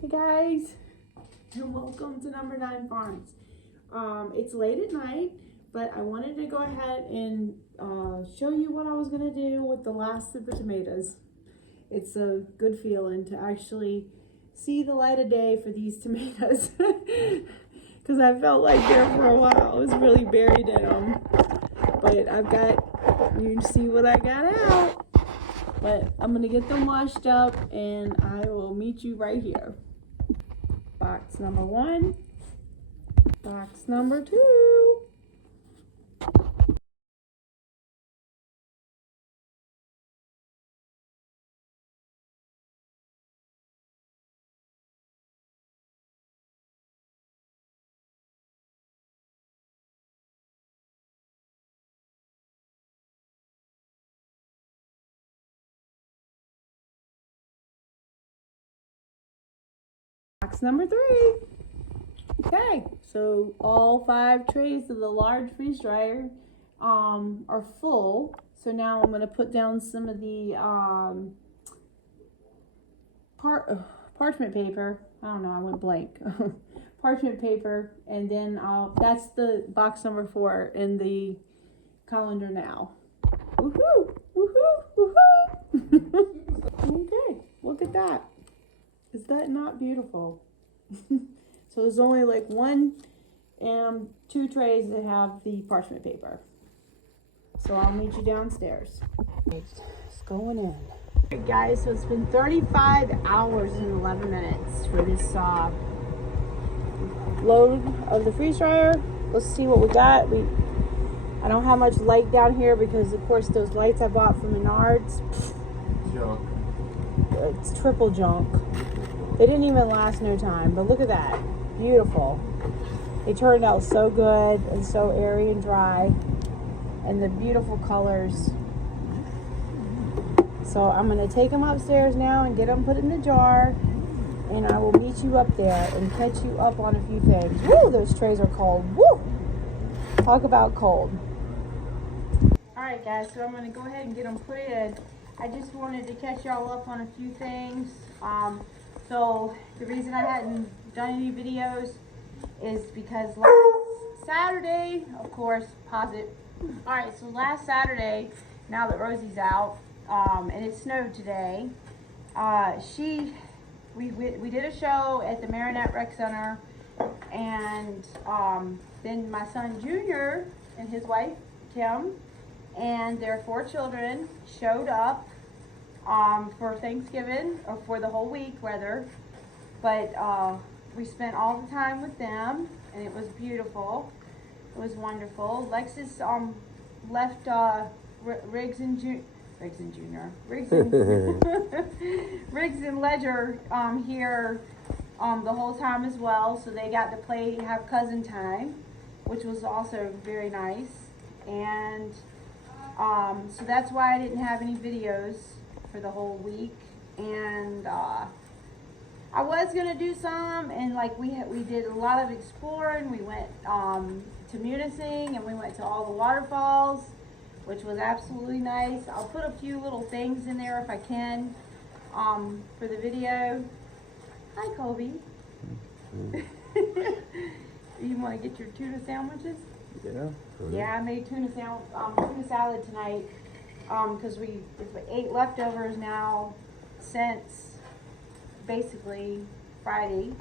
Hey guys, and welcome to Number 9 Farms. It's late at night, but I wanted to go ahead and show you what I was going to do with the last of the tomatoes. It's a good feeling to actually see the light of day for these tomatoes because I felt like there for a while. I was really buried in them, but I've got, you see what I got out. But I'm going to get them washed up and I will meet you right here. Box number 1, box number 2. Box number 3. Okay, so all 5 trays of the large freeze dryer are full. So now I'm going to put down some of the parchment paper. I don't know, I went blank. Parchment paper, and then that's the box number 4 in the calendar now. Woohoo! Woohoo! Woohoo! Okay, look at that. Is that not beautiful? So there's only like 1 and 2 trays that have the parchment paper. So I'll meet you downstairs. It's going in. Alright guys, so it's been 35 hours and 11 minutes for this load of the freeze dryer. Let's see what we got. I don't have much light down here because of course those lights I bought from Menards. Junk. It's triple junk. They didn't even last no time, but look at that. Beautiful. They turned out so good and so airy and dry, and the beautiful colors. So I'm going to take them upstairs now and get them put in the jar, and I will meet you up there and catch you up on a few things. Woo, those trays are cold. Woo! Talk about cold. Alright guys, so I'm going to go ahead and get them put in. I just wanted to catch y'all up on a few things. So the reason I hadn't done any videos is because last Saturday, of course, pause it. All right, so last Saturday, now that Rosie's out, and it snowed today, we did a show at the Rennet Rec Center, and then my son Junior and his wife Kim and their 4 children showed up for Thanksgiving, or for the whole week rather, but we spent all the time with them and it was beautiful. It was wonderful. Lexus left Riggs and Ledger here the whole time as well, so they got to have cousin time, which was also very nice. And so that's why I didn't have any videos for the whole week. And I was gonna do some, and like we did a lot of exploring. We went to Munising, and we went to all the waterfalls, which was absolutely nice. I'll put a few little things in there if I can for the video. Hi Colby. You want to get your tuna sandwiches? Yeah. Yeah, I made tuna salad tonight because we ate leftovers now since basically Friday.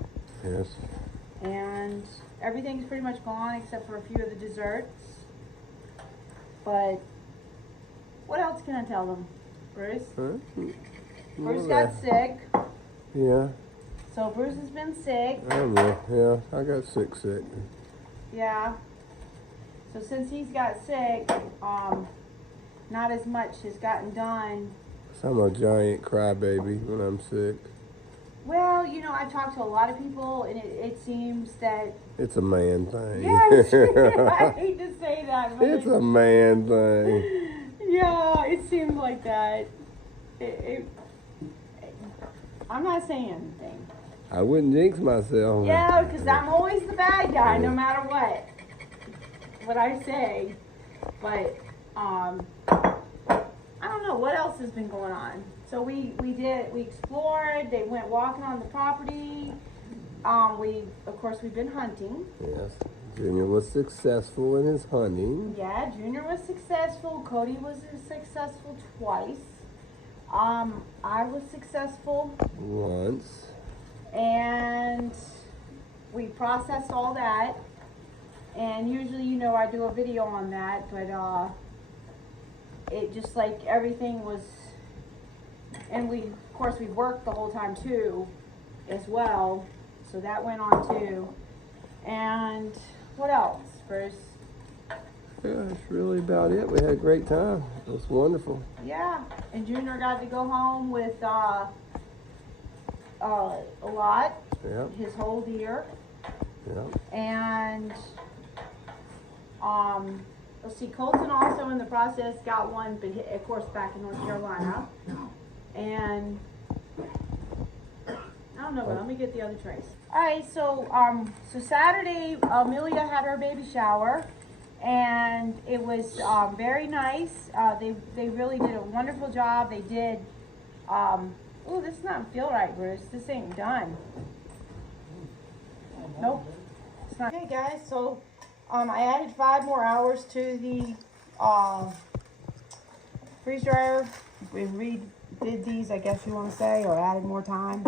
Yes. And everything's pretty much gone except for a few of the desserts. But what else can I tell them, Bruce? Bruce got sick. Yeah. So Bruce has been sick. Yeah, I got sick. Yeah. So since he's got sick, not as much has gotten done. So I'm a giant crybaby when I'm sick. Well, you know, I've talked to a lot of people, and it seems that... It's a man thing. Yes, I hate to say that, but it's a man thing. Yeah, it seems like that. I'm not saying anything. I wouldn't jinx myself. Yeah, because I'm always the bad guy, no matter what I say. But I don't know what else has been going on. So we explored, they went walking on the property. Of course, we've been hunting. Yes. Junior was successful in his hunting. Yeah, Junior was successful. Cody was successful twice. I was successful Once. and we processed all that. And usually, you know, I do a video on that, but it just like everything was, and we, of course, we worked the whole time too, as well. So that went on too. And what else, Bruce? Yeah, that's really about it. We had a great time. It was wonderful. Yeah, and Junior got to go home with a lot, Yep. his whole deer. Yep. And let's see, Colton also in the process got one, but of course back in North Carolina. And I don't know, but let me get the other trays. All right, so Saturday, Amelia had her baby shower, and it was very nice. They really did a wonderful job. They did. Oh, this does not feel right, Bruce. This ain't done. Nope. It's not. Okay, guys. So I added 5 more hours to the freeze dryer. We redid these, I guess you want to say, or added more time.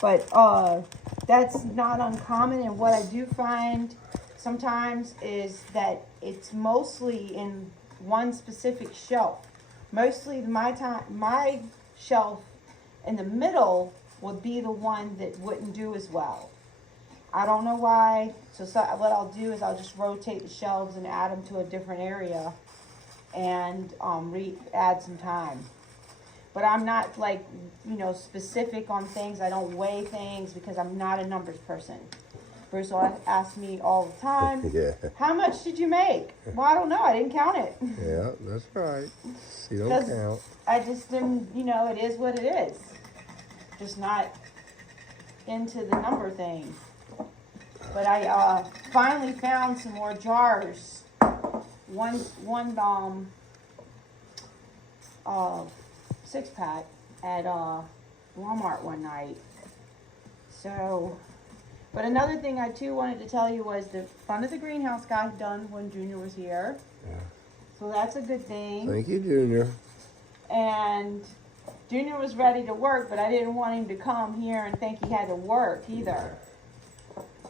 But that's not uncommon, and what I do find sometimes is that it's mostly in one specific shelf. Mostly my shelf in the middle would be the one that wouldn't do as well. I don't know why. So what I'll do is I'll just rotate the shelves and add them to a different area and add some time. But I'm not like, you know, specific on things. I don't weigh things because I'm not a numbers person. Bruce will ask me all the time, Yeah. how much did you make? Well, I don't know. I didn't count it. Yeah, that's right. You don't count. I just didn't, you know, it is what it is. Just not into the number thing. But I finally found some more jars. One 6-pack at Walmart one night. So, but another thing I too wanted to tell you was the front of the greenhouse got done when Junior was here. Yeah. So that's a good thing. Thank you, Junior. And Junior was ready to work, but I didn't want him to come here and think he had to work either.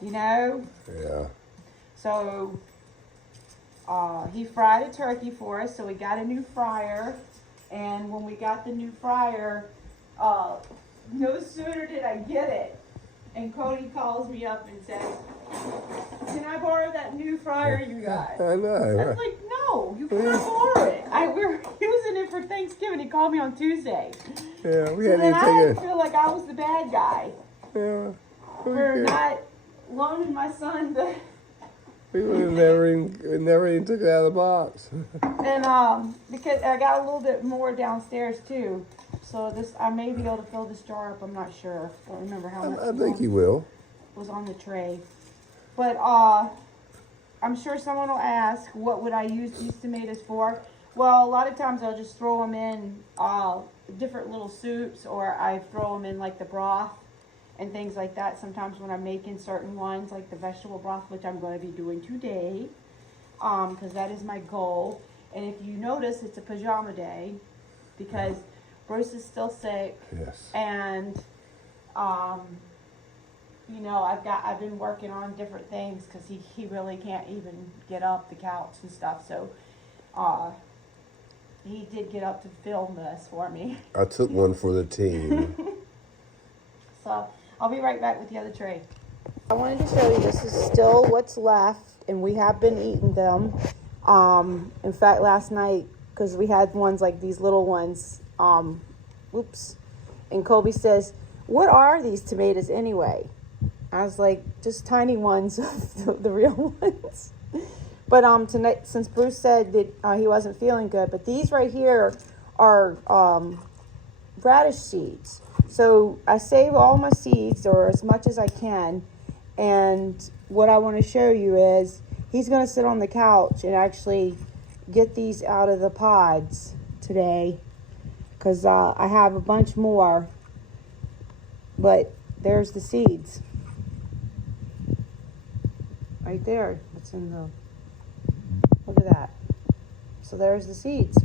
You know? Yeah. So he fried a turkey for us, so we got a new fryer. And when we got the new fryer, no sooner did I get it, and Cody calls me up and says, "Can I borrow that new fryer you got?" I know. I was like, "No, you can't borrow it." He was using it for Thanksgiving. He called me on Tuesday. Yeah, we So had then I to feel like I was the bad guy Yeah. for not loaning my son the. We would have never even took it out of the box. And because I got a little bit more downstairs too, so I may be able to fill this jar up. I'm not sure. I don't remember how much. I think you will. Was on the tray, but I'm sure someone will ask, what would I use these tomatoes for? Well, a lot of times I'll just throw them in different little soups, or I throw them in like the broth and things like that. Sometimes when I'm making certain ones, like the vegetable broth, which I'm going to be doing today, because that is my goal. And if you notice, it's a pajama day because Bruce is still sick. Yes. And you know, I've been working on different things because he really can't even get up the couch and stuff. So he did get up to film this for me. I took one for the team. So I'll be right back with the other tray. I wanted to show you, this is still what's left, and we have been eating them. In fact, last night, because we had ones like these little ones, oops, and Colby says, "What are these tomatoes anyway?" I was like, "Just tiny ones, the real ones." But tonight, since Bruce said that he wasn't feeling good, but these right here are radish seeds. So I save all my seeds, or as much as I can, and what I want to show you is he's going to sit on the couch and actually get these out of the pods today, because I have a bunch more. But there's the seeds. Right there. It's in the, look at that. So there's the seeds.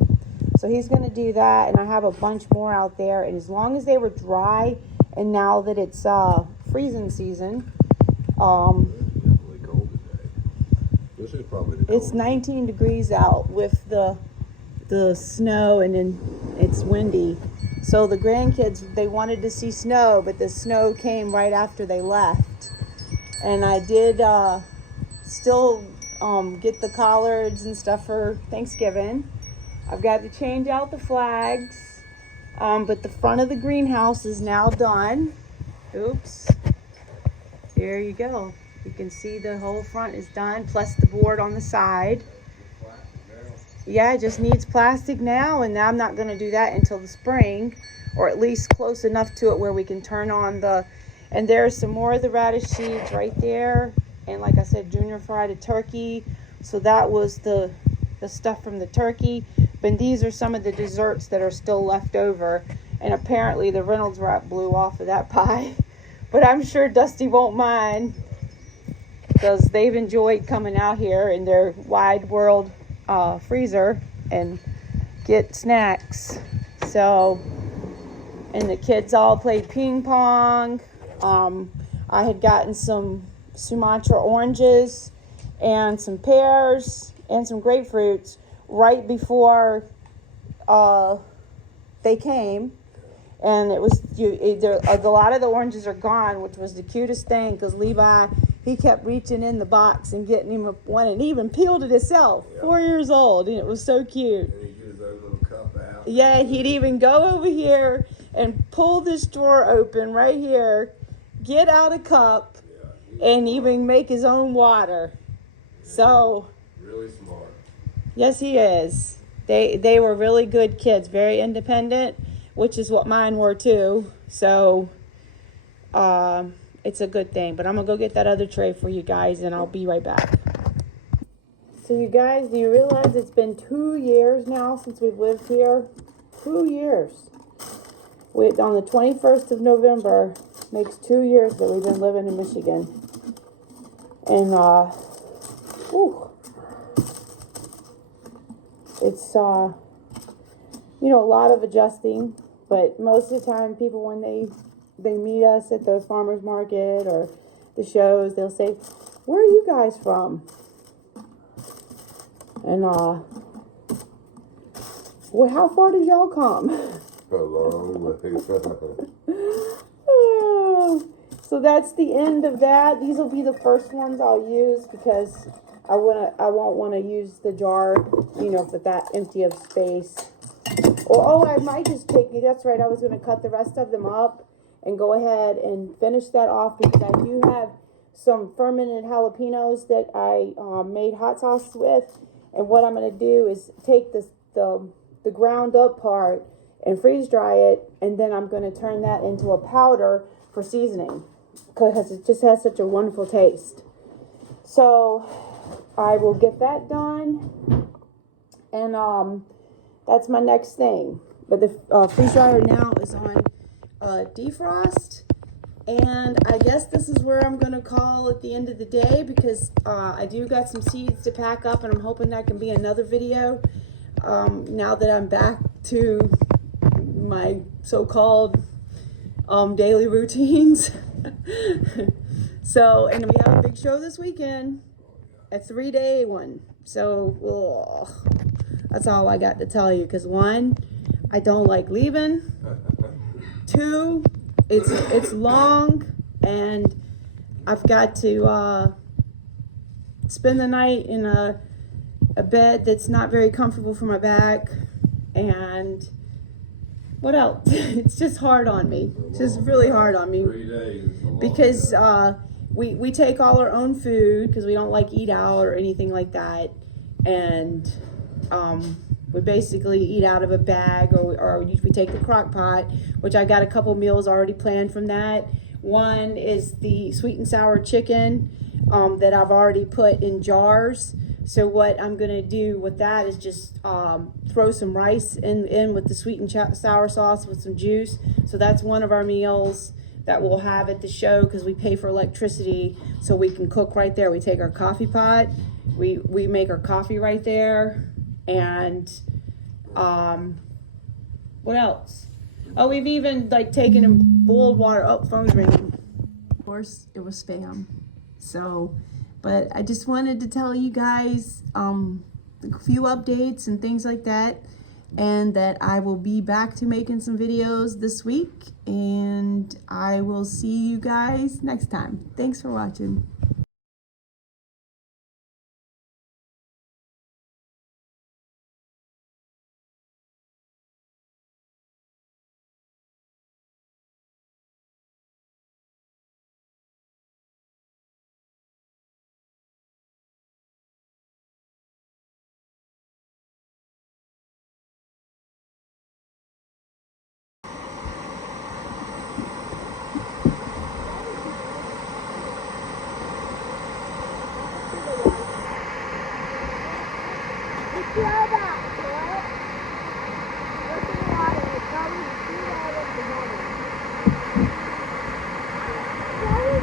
So he's going to do that, and I have a bunch more out there. And as long as they were dry, and now that it's freezing season, Definitely cold today. This is probably the it's coldest. 19 degrees out with the snow, and then it's windy. So the grandkids, they wanted to see snow, but the snow came right after they left. And I did still get the collards and stuff for Thanksgiving. I've got to change out the flags, but the front of the greenhouse is now done. Oops. There you go. You can see the whole front is done, plus the board on the side. Yeah, it just needs plastic now, and I'm not going to do that until the spring, or at least close enough to it where we can turn on the, and there's some more of the radish seeds right there. And like I said, Junior fried a turkey, so that was the stuff from the turkey. But these are some of the desserts that are still left over, and apparently the Reynolds wrap blew off of that pie. But I'm sure Dusty won't mind, because they've enjoyed coming out here in their wide world freezer and get snacks. So, and the kids all played ping pong. I had gotten some Sumatra oranges and some pears and some grapefruits right before they came, and it was a lot of the oranges are gone, which was the cutest thing, because Levi, he kept reaching in the box and getting him one, and he even peeled it himself. Yeah. 4 years old, and it was so cute. And he gets that little cup out. Yeah, he'd even go over here and pull this drawer open right here, get out a cup, and even make his own water. So really smart. Yes, he is. They were really good kids, very independent, which is what mine were too. So it's a good thing. But I'm going to go get that other tray for you guys, and I'll be right back. So you guys, do you realize it's been 2 years now since we've lived here? 2 years. On the 21st of November, makes 2 years that we've been living in Michigan. And, it's, a lot of adjusting, but most of the time people, when they meet us at the farmer's market or the shows, they'll say, "Where are you guys from?" And, well, how far did y'all come? A long way. So that's the end of that. These will be the first ones I'll use, because I won't want to use the jar, for that empty of space. Or, I might just take it. That's right. I was going to cut the rest of them up and go ahead and finish that off, because I do have some fermented jalapeños that I made hot sauce with. And what I'm going to do is take the ground up part and freeze dry it, and then I'm going to turn that into a powder for seasoning, because it just has such a wonderful taste. So I will get that done, and that's my next thing. But the freeze dryer now is on defrost, and I guess this is where I'm gonna call at the end of the day, because I do got some seeds to pack up, and I'm hoping that can be another video now that I'm back to my so-called daily routines. So, and we have a big show this weekend, a 3-day one. So, that's all I got to tell you. Because 1, I don't like leaving. 2, it's long, and I've got to spend the night in a bed that's not very comfortable for my back. And what else? It's just hard on me. It's just really hard on me. 3 days. Because we take all our own food, because we don't like eat out or anything like that. And we basically eat out of a bag, or we take the crock pot, which I got a couple meals already planned from that. One is the sweet and sour chicken that I've already put in jars. So what I'm gonna do with that is just throw some rice in with the sweet and sour sauce with some juice. So that's one of our meals that we'll have at the show, because we pay for electricity, so we can cook right there. We take our coffee pot, we make our coffee right there, and what else? Oh, we've even like taken and boiled water. Oh, phone's ringing. Of course, it was spam. So, but I just wanted to tell you guys a few updates and things like that, and that I will be back to making some videos this week, and I will see you guys next time. Thanks for watching.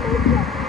Why